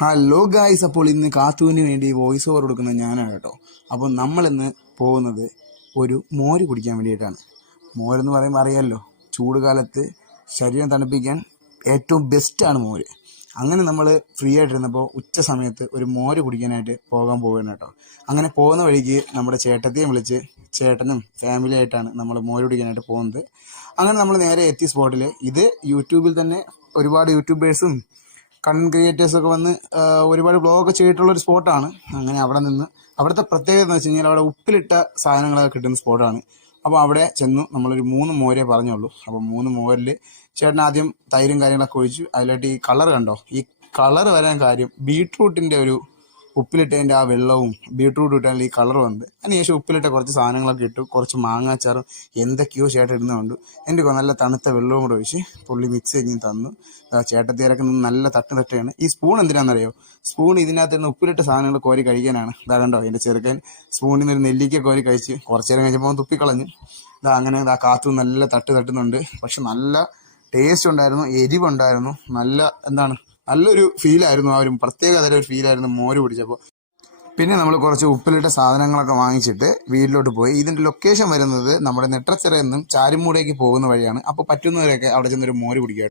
Hello guys, അപ്പോൾ ഇന്ന് കാത്തുവിന് വേണ്ടി വോയിസ് ഓവർ കൊടുക്കുന്ന ഞാനാണ് കേട്ടോ. അപ്പോൾ നമ്മളിന്ന് പോകുന്നത് ഒരു മോര് കുടിക്കാൻ വേണ്ടിയിട്ടാണ്. മോരെന്ന് പറയുമ്പോൾ അറിയാമല്ലോ, ചൂട് കാലത്ത് ശരീരം തണുപ്പിക്കാൻ ഏറ്റവും ബെസ്റ്റാണ് മോര്. അങ്ങനെ നമ്മൾ ഫ്രീ ആയിട്ടിരുന്നപ്പോൾ ഉച്ച സമയത്ത് ഒരു മോര് കുടിക്കാനായിട്ട് പോകാൻ പോവുകയാണ് കേട്ടോ. അങ്ങനെ പോകുന്ന വഴിക്ക് നമ്മുടെ ചേട്ടത്തെയും വിളിച്ച് ചേട്ടനും ഫാമിലി ആയിട്ടാണ് നമ്മൾ മോര് കുടിക്കാനായിട്ട് പോകുന്നത്. അങ്ങനെ നമ്മൾ നേരെ എത്തിയ സ്പോട്ടിൽ ഇത് യൂട്യൂബിൽ തന്നെ ഒരുപാട് യൂട്യൂബേഴ്സും കണ്ടന്റ് ക്രിയേറ്റേഴ്സൊക്കെ വന്ന് ഒരുപാട് വ്ളോഗ് ചെയ്തിട്ടുള്ളൊരു സ്പോട്ടാണ്. അങ്ങനെ അവിടെ നിന്ന് അവിടുത്തെ പ്രത്യേകത എന്ന് വെച്ച് കഴിഞ്ഞാൽ അവിടെ ഉപ്പിലിട്ട സാധനങ്ങളൊക്കെ കിട്ടുന്ന സ്പോട്ടാണ്. അപ്പോൾ അവിടെ ചെന്നു നമ്മളൊരു 3 മോരേ പറഞ്ഞുള്ളൂ. അപ്പോൾ 3 മോരിൽ ചേട്ടൻ ആദ്യം തൈരും കാര്യങ്ങളൊക്കെ ഒഴിച്ചു. അതിലായിട്ട് ഈ കളർ കണ്ടോ, ഈ കളർ വരാൻ കാര്യം ബീട്രൂട്ടിൻ്റെ ഒരു ഉപ്പിലിട്ടതിൻ്റെ ആ വെള്ളവും ബീട്രൂട്ട് ഇട്ടാൽ ഈ കളർ വന്നത്. അതിനുശേഷം ഉപ്പിലിട്ട കുറച്ച് സാധനങ്ങളൊക്കെ ഇട്ടു, കുറച്ച് മാങ്ങാച്ചാറും എന്തൊക്കെയോ ചേട്ടൻ ഇടുന്നുണ്ട്. എൻ്റെ നല്ല തണുത്ത വെള്ളവും കൂടെ ഒഴിച്ച് പുള്ളി മിക്സ് ചെയ്ത് തന്നു. ചേട്ടത്തിയരൊക്കെ നിന്ന് നല്ല തട്ടുകയാണ്. ഈ സ്പൂൺ എന്തിനാണെന്നറിയോ? സ്പൂൺ ഇതിനകത്ത് നിന്ന് ഉപ്പിലിട്ട സാധനങ്ങൾ കോരി കഴിക്കാനാണ്. ഇതാ കണ്ടോ, എൻ്റെ ചെറുക്കൻ സ്പൂണിൽ നിന്ന് ഒരു നെല്ലിക്ക കോരി കഴിച്ച് കുറച്ച് നേരം കഴിച്ചപ്പോൾ തുപ്പിക്കളഞ്ഞു. അങ്ങനെ കാത്തു നല്ല തട്ടുന്നുണ്ട്. പക്ഷെ നല്ല ടേസ്റ്റ് ഉണ്ടായിരുന്നു, എരിവുണ്ടായിരുന്നു, നല്ലൊരു ഫീലായിരുന്നു. ആ ഒരു പ്രത്യേക തരം ഒരു ഫീലായിരുന്നു മോര് കുടിച്ചപ്പോൾ. പിന്നെ നമ്മൾ കുറച്ച് ഉപ്പിലിട്ട സാധനങ്ങളൊക്കെ വാങ്ങിച്ചിട്ട് വീട്ടിലോട്ട് പോയി. ഇതിൻ്റെ ലൊക്കേഷൻ വരുന്നത് നമ്മുടെ നെട്ടച്ചിറയിൽ നിന്നും ചാരുമൂടേക്ക് പോകുന്ന വഴിയാണ്. അപ്പോൾ പറ്റുന്നവരൊക്കെ അവിടെ ചെന്നൊരു മോര് കുടിക്കുക.